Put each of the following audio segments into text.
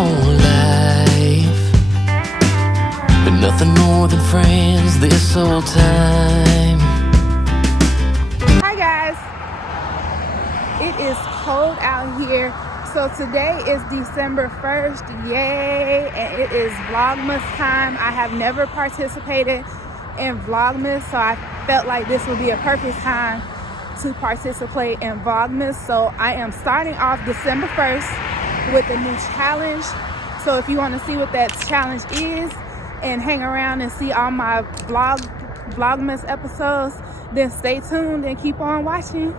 whole life. Been nothing more than friends this whole time. Hi guys, it is cold out here. So today is December 1st, yay, and it is Vlogmas time. I have never participated in Vlogmas, so I felt like this would be a perfect time to participate in Vlogmas. So I am starting off December 1st with a new challenge. So if you want to see what that challenge is and hang around and see all my Vlogmas episodes, then stay tuned and keep on watching.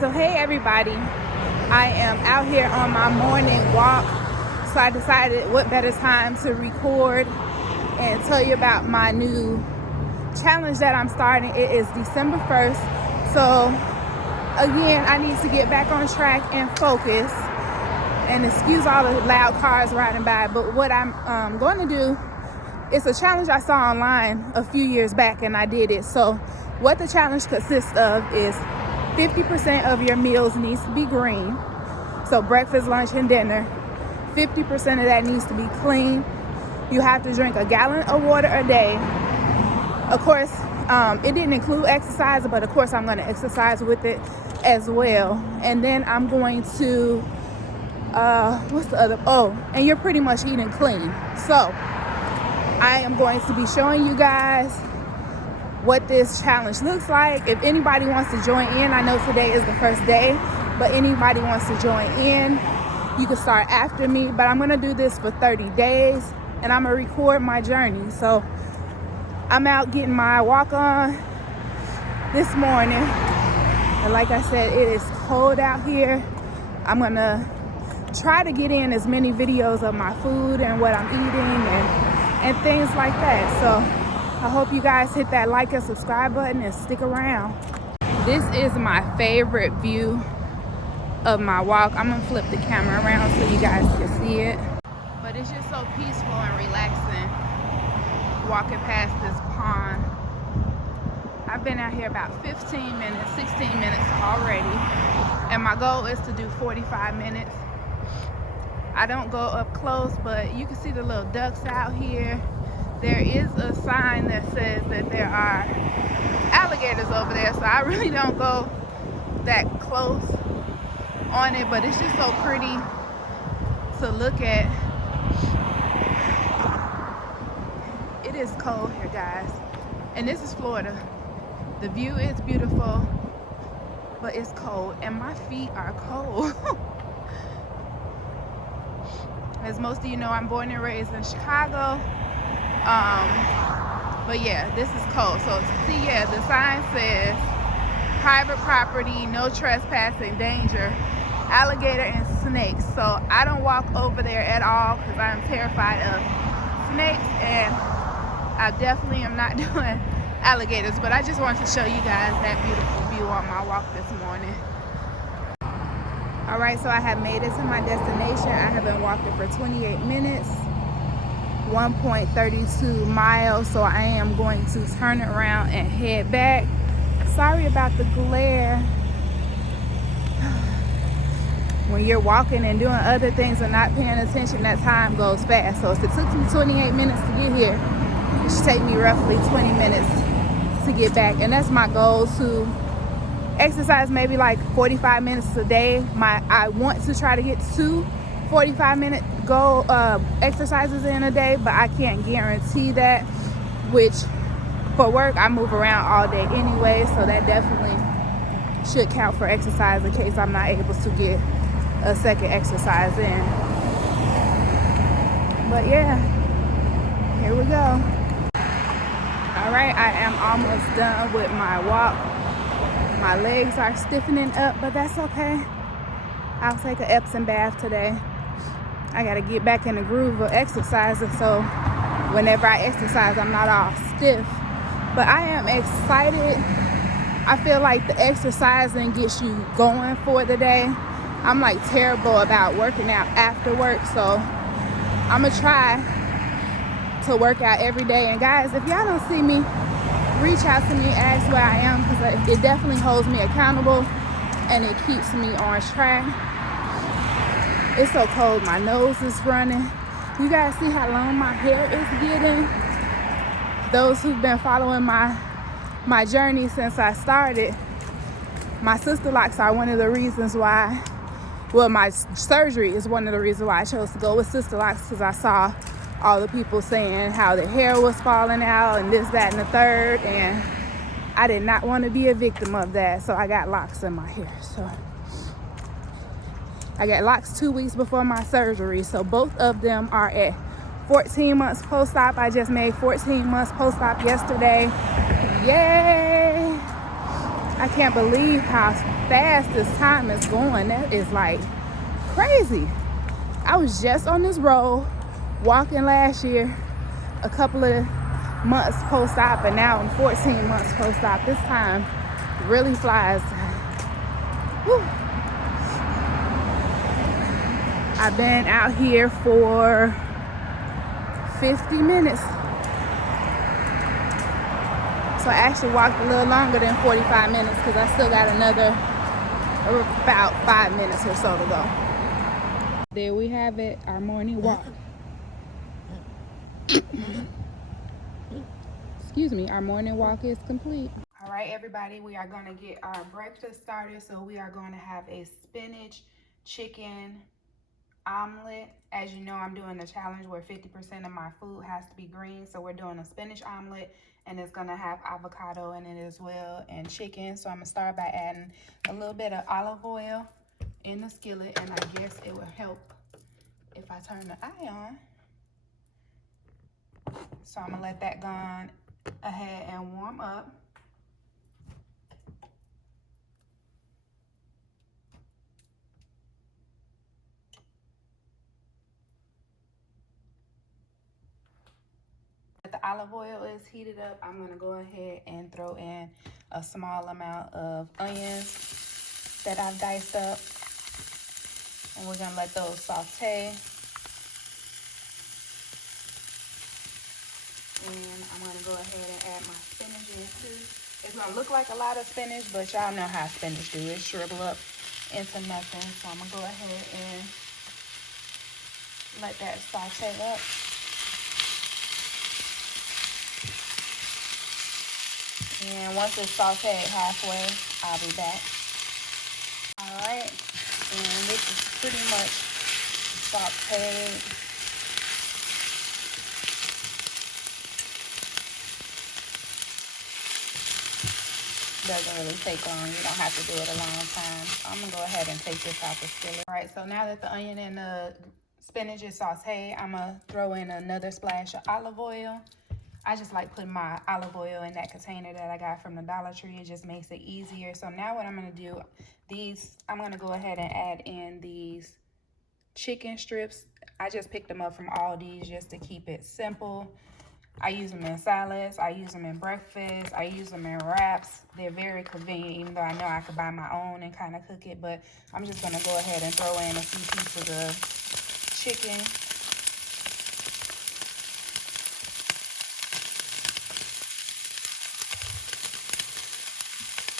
So hey everybody, I am out here on my morning walk. So I decided what better time to record and tell you about my new challenge that I'm starting. It is December 1st. So again, I need to get back on track and focus, and excuse all the loud cars riding by. But what I'm going to do, it's a challenge I saw online a few years back and I did it. So what the challenge consists of is 50% of your meals needs to be green. So breakfast, lunch, and dinner. 50% of that needs to be clean. You have to drink a gallon of water a day. Of course, it didn't include exercise, but of course I'm going to exercise with it as well. And then I'm going to, what's the other? Oh, and you're pretty much eating clean. So I am going to be showing you guys what this challenge looks like. If anybody wants to join in, I know today is the first day, but anybody wants to join in, you can start after me. But I'm gonna do this for 30 days and I'm gonna record my journey. So I'm out getting my walk on this morning, and like I said, it is cold out here. I'm gonna try to get in as many videos of my food and what I'm eating and things like that. So I hope you guys hit that like and subscribe button and stick around. This is my favorite view of my walk. I'm gonna flip the camera around so you guys can see it. But it's just so peaceful and relaxing walking past this pond. I've been out here about 15 minutes, 16 minutes already. And my goal is to do 45 minutes. I don't go up close, but you can see the little ducks out here. There is a sign that says that there are alligators over there, so I really don't go that close on it, but it's just so pretty to look at. It is cold here, guys, and this is Florida. The view is beautiful, but it's cold, and my feet are cold. As most of you know, I'm born and raised in Chicago. But yeah, this is cold. So see, yeah, the sign says private property, no trespassing, danger, alligator and snakes. So I don't walk over there at all because I'm terrified of snakes, and I definitely am not doing alligators. But I just wanted to show you guys that beautiful view on my walk this morning. All right, so I have made it to my destination. I have been walking for 28 minutes. 1.32 miles, so I am going to turn around and head back. Sorry about the glare. When you're walking and doing other things and not paying attention, that time goes fast. So if it took me 28 minutes to get here, it should take me roughly 20 minutes to get back. And that's my goal, to exercise maybe like 45 minutes a day. I want to try to get to 45-minute goal exercises in a day, but I can't guarantee that, which for work I move around all day anyway, so that definitely should count for exercise in case I'm not able to get a second exercise in. But yeah, here we go. All right, I am almost done with my walk. My legs are stiffening up, but that's okay. I'll take an Epsom bath today. I gotta get back in the groove of exercising, so whenever I exercise, I'm not all stiff. But I am excited. I feel like the exercising gets you going for the day. I'm like terrible about working out after work, so I'm gonna try to work out every day. And guys, if y'all don't see me reach out to me, ask where I am, because it definitely holds me accountable and it keeps me on track. It's so cold, my nose is running. You guys see how long my hair is getting? Those who've been following my journey since I started, my sister locks are one of the reasons why, well, my surgery is one of the reasons why I chose to go with sister locks, because I saw all the people saying how the hair was falling out and this, that, and the third, and I did not want to be a victim of that, so I got locks in my hair. So I got locks 2 weeks before my surgery, so both of them are at 14 months post-op. I just made 14 months post-op yesterday. Yay! I can't believe how fast this time is going. That is like crazy. I was just on this road walking last year, a couple of months post-op, and now I'm 14 months post-op. This time really flies. Whew. I've been out here for 50 minutes. So I actually walked a little longer than 45 minutes because I still got another about 5 minutes or so to go. There we have it, our morning walk. Excuse me, our morning walk is complete. All right, everybody, we are gonna get our breakfast started. So we are gonna have a spinach chicken omelet. As you know, I'm doing a challenge where 50% of my food has to be green. So we're doing a spinach omelet, and it's gonna have avocado in it as well and chicken. So I'm gonna start by adding a little bit of olive oil in the skillet, and I guess it will help if I turn the eye on. So I'm gonna let that go on ahead and warm up. The olive oil is heated up. I'm gonna go ahead and throw in a small amount of onions that I've diced up, and we're gonna let those saute. And I'm gonna go ahead and add my spinach in too. It's gonna look like a lot of spinach, but y'all know how spinach do. It shrivel up into nothing. So I'm gonna go ahead and let that saute up. And once it's sauteed halfway, I'll be back. All right, and this is pretty much sauteed. Doesn't really take long. You don't have to do it a long time. So I'm gonna go ahead and take this out the skillet. All right, so now that the onion and the spinach is sauteed, I'm gonna throw in another splash of olive oil. I just like putting my olive oil in that container that I got from the Dollar Tree. It just makes it easier. So now what I'm gonna do, I'm gonna go ahead and add in these chicken strips. I just picked them up from Aldi's just to keep it simple. I use them in salads, I use them in breakfast, I use them in wraps. They're very convenient, even though I know I could buy my own and kind of cook it, but I'm just gonna go ahead and throw in a few pieces of chicken.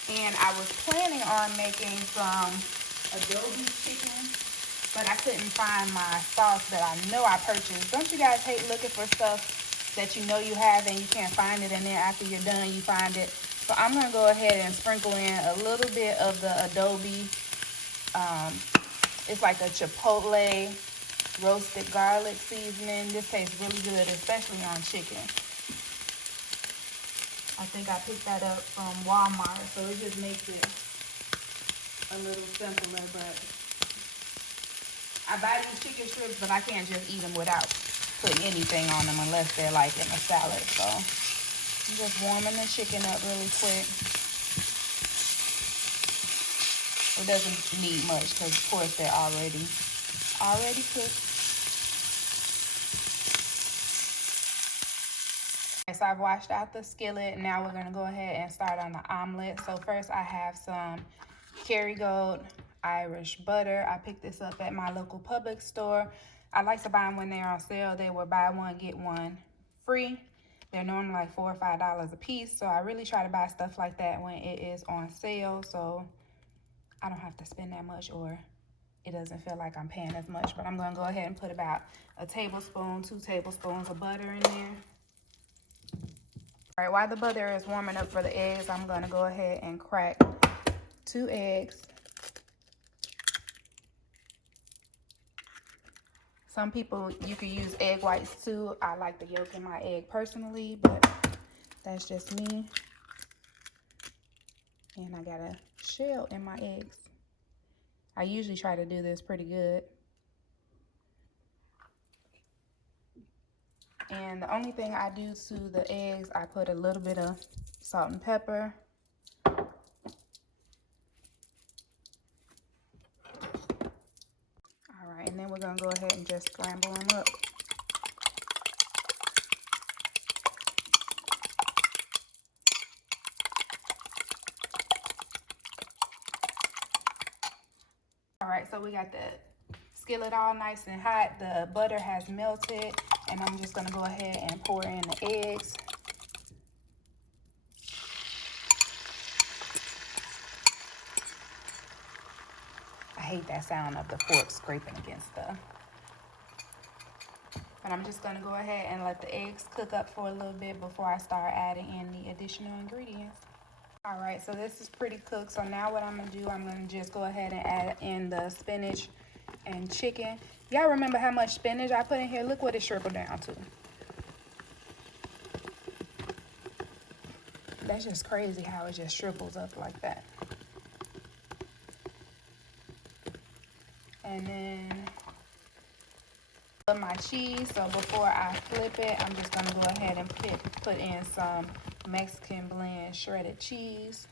And I was planning on making some adobo chicken, but I couldn't find my sauce that I know I purchased. Don't you guys hate looking for stuff that you know you have and you can't find it, and then after you're done, you find it? So I'm gonna go ahead and sprinkle in a little bit of the adobo. It's like a chipotle roasted garlic seasoning. This tastes really good, especially on chicken. I think I picked that up from Walmart, so it just makes it a little simpler. But I buy these chicken strips, but I can't just eat them without putting anything on them unless they're like in a salad. So I'm just warming the chicken up really quick. It doesn't need much because, of course, they're already cooked. So I've washed out the skillet. Now we're gonna go ahead and start on the omelet. So first I have some Kerrygold Irish butter. I picked this up at my local Publix store. I like to buy them when they're on sale. They were buy one, get one free. They're normally like $4 or $5 a piece. So I really try to buy stuff like that when it is on sale, so I don't have to spend that much, or it doesn't feel like I'm paying as much. But I'm gonna go ahead and put about a tablespoon, 2 tablespoons of butter in there. All right, while the butter is warming up for the eggs, I'm gonna go ahead and crack 2 eggs. Some people, you can use egg whites too. I like the yolk in my egg personally, but that's just me. And I got a shell in my eggs. I usually try to do this pretty good. And the only thing I do to the eggs, I put a little bit of salt and pepper. All right, and then we're gonna go ahead and just scramble them up. All right, so we got the skillet all nice and hot. The butter has melted, and I'm just gonna go ahead and pour in the eggs. I hate that sound of the fork scraping against the. But I'm just gonna go ahead and let the eggs cook up for a little bit before I start adding in the additional ingredients. All right, so this is pretty cooked. So now what I'm gonna do, I'm gonna just go ahead and add in the spinach and chicken. Y'all remember how much spinach I put in here? Look what it shriveled down to. That's just crazy how it just shrivels up like that. And then my cheese. So before I flip it, I'm just gonna go ahead and put in some Mexican blend shredded cheese.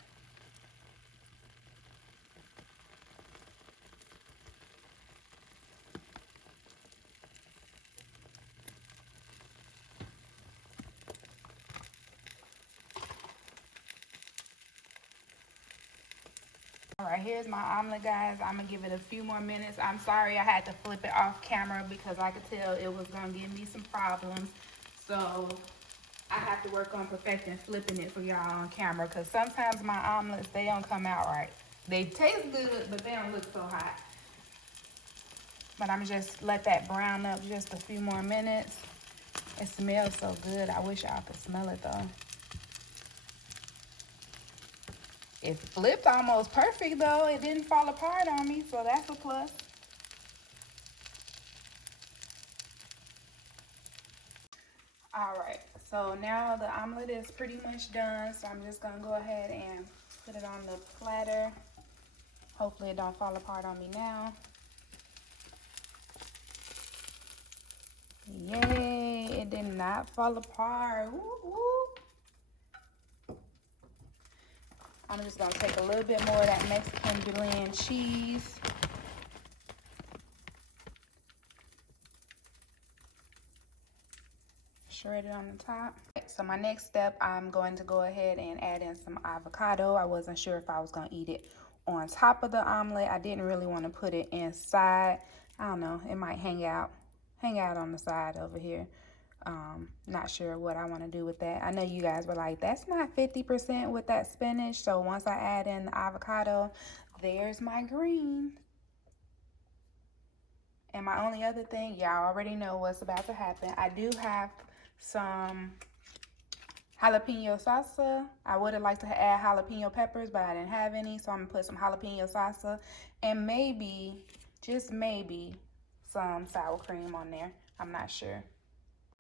All right, here's my omelet, guys. I'm gonna give it a few more minutes. I'm sorry I had to flip it off camera because I could tell it was gonna give me some problems. So I have to work on perfecting flipping it for y'all on camera, because sometimes my omelets, they don't come out right. They taste good, but they don't look so hot. But I'm just let that brown up just a few more minutes. It smells so good. I wish y'all could smell it though. It flipped almost perfect though. It didn't fall apart on me, so that's a plus. All right, so now the omelet is pretty much done. So I'm just gonna go ahead and put it on the platter. Hopefully it don't fall apart on me now. Yay, it did not fall apart. Woo, woo. I'm just gonna take a little bit more of that Mexican blend cheese. Shred it on the top. So my next step, I'm going to go ahead and add in some avocado. I wasn't sure if I was gonna eat it on top of the omelet. I didn't really want to put it inside. I don't know, it might hang out on the side over here. Not sure what I want to do with that. I know you guys were like, that's not 50% with that spinach. So once I add in the avocado, there's my green. And my only other thing, y'all already know what's about to happen. I do have some jalapeno salsa. I would have liked to add jalapeno peppers, but I didn't have any. So I'm gonna put some jalapeno salsa and maybe, just maybe, some sour cream on there. I'm not sure.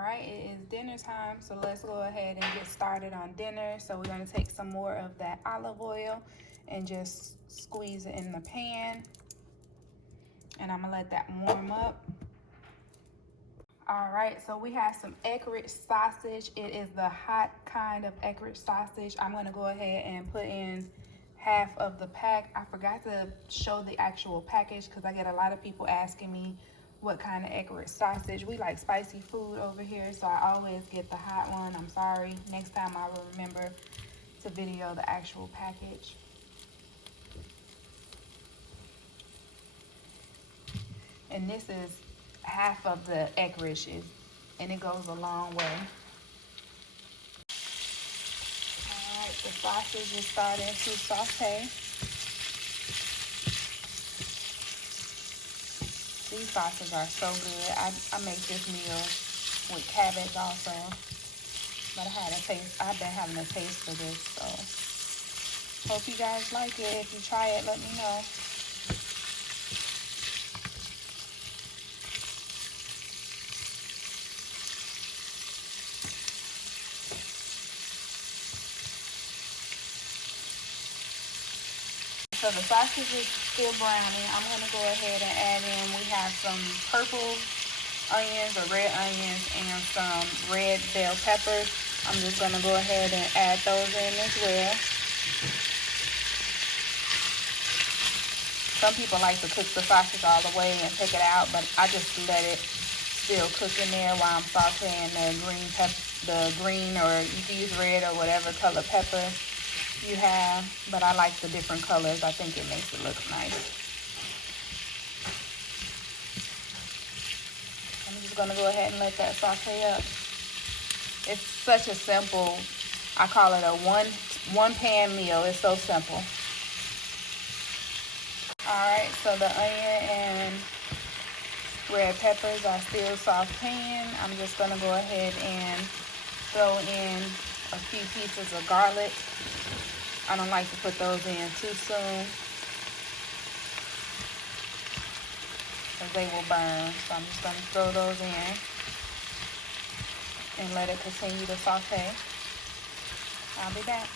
All right, it is dinner time, so let's go ahead and get started on dinner. So we're gonna take some more of that olive oil and just squeeze it in the pan. And I'm gonna let that warm up. All right, so we have some Eckrich sausage. It is the hot kind of Eckrich sausage. I'm gonna go ahead and put in half of the pack. I forgot to show the actual package because I get a lot of people asking me what kind of Eckrich sausage. We like spicy food over here, so I always get the hot one. I'm sorry. Next time I will remember to video the actual package. And this is half of the Eckrich, and it goes a long way. the sausage is starting to saute. These sauces are so good. I make this meal with cabbage also. But I've been having a taste for this, so hope you guys like it. If you try it, let me know. So the sausage is still browning. I'm gonna go ahead and add in, we have some purple onions or red onions and some red bell peppers. I'm just gonna go ahead and add those in as well. Some people like to cook the sausage all the way and take it out, but I just let it still cook in there while I'm sauteing the green, or you can use red or whatever color pepper you have, but I like the different colors. I think it makes it look nice. I'm just gonna go ahead and let that saute up. It's such a simple, I call it a one pan meal. It's so simple. Alright, so the onion and red peppers are still sauteing. I'm just gonna go ahead and throw in a few pieces of garlic. I don't like to put those in too soon because they will burn. So I'm just going to throw those in and let it continue to saute. I'll be back.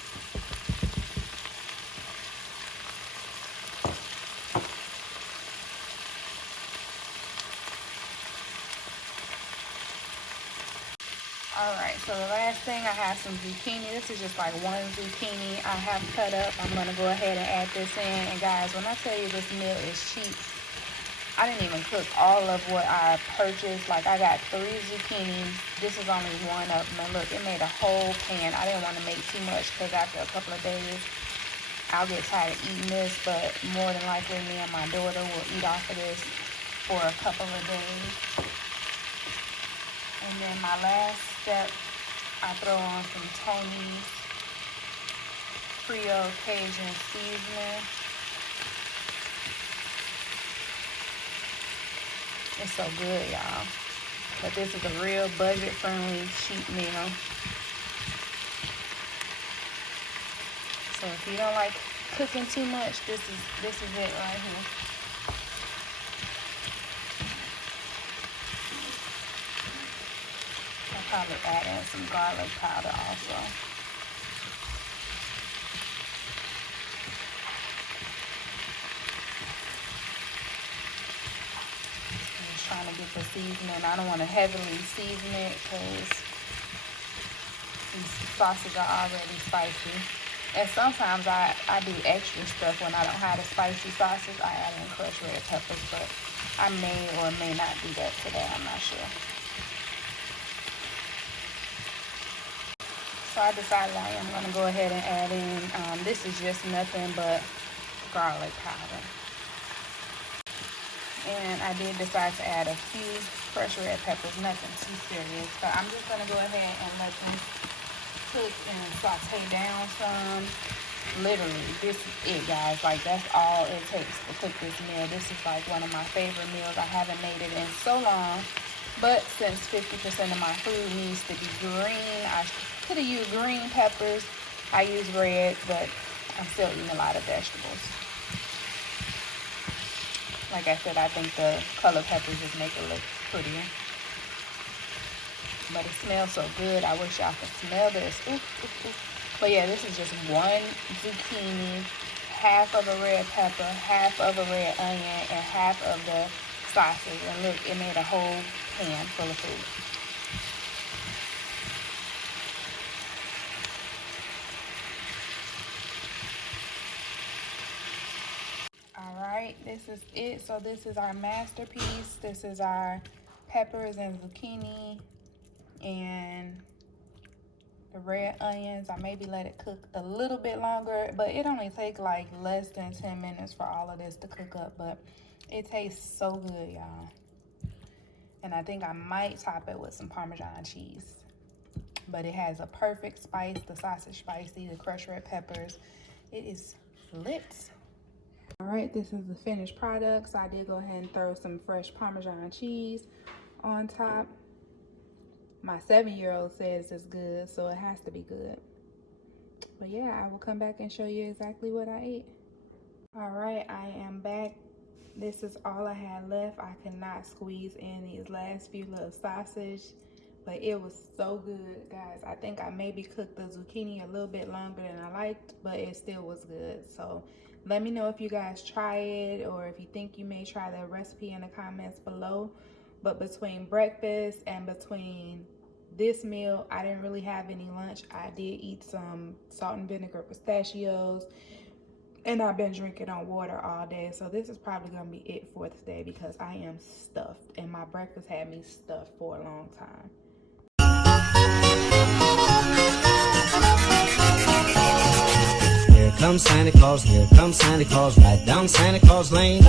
Alright, so the last thing, I have some zucchini. This is just like one zucchini I have cut up. I'm going to go ahead and add this in. And guys, when I tell you this meal is cheap, I didn't even cook all of what I purchased. Like, I got 3 zucchinis. This is only one of them. And look, it made a whole pan. I didn't want to make too much because after a couple of days, I'll get tired of eating this. But more than likely, me and my daughter will eat off of this for a couple of days. And then my last step, I throw on some Tony's Creole Cajun seasoning. It's so good, y'all. But this is a real budget-friendly, cheap meal. So if you don't like cooking too much, this is it right here. I'll probably add in some garlic powder also. Trying to get the seasoning. I don't want to heavily season it because these sauces are already spicy. And sometimes I do extra stuff when I don't have the spicy sauces. I add in crushed red peppers, but I may or may not do that today. I'm not sure. So I decided I am going to go ahead and add in, this is just nothing but garlic powder. And I did decide to add a few crushed red peppers, nothing too serious. But I'm just going to go ahead and let them cook and saute down some. Literally, this is it, guys. Like, that's all it takes to cook this meal. This is like one of my favorite meals. I haven't made it in so long. But since 50% of my food needs to be green, I could have used green peppers. I use red, but I'm still eating a lot of vegetables. Like I said, I think the color peppers just make it look prettier. But it smells so good. I wish y'all could smell this. Ooh, ooh, ooh. But yeah, this is just one zucchini, half of a red pepper, half of a red onion, and half of the sausage. And look, it made a whole pan full of food. Alright, this is it. So this is our masterpiece. This is our peppers and zucchini and the red onions. I maybe let it cook a little bit longer, but it only takes like less than 10 minutes for all of this to cook up. But it tastes so good, y'all. And I think I might top it with some Parmesan cheese. but it has a perfect spice, the sausage spicy, the crushed red peppers. It is lit. All right, this is the finished product. So I did go ahead and throw some fresh Parmesan cheese on top. My 7-year-old says it's good, so it has to be good. But yeah, I will come back and show you exactly what I ate. All right, I am back. This is all I had left. I could not squeeze in these last few little sausage, but it was so good, guys. I think I maybe cooked the zucchini a little bit longer than I liked, but it still was good. So let me know if you guys try it, or if you think you may try the recipe in the comments below. But between breakfast and between this meal, I didn't really have any lunch. I did eat some salt and vinegar pistachios, and I've been drinking on water all day. So this is probably gonna be it for today because I am stuffed, and my breakfast had me stuffed for a long time. Here comes Santa Claus, right down Santa Claus Lane.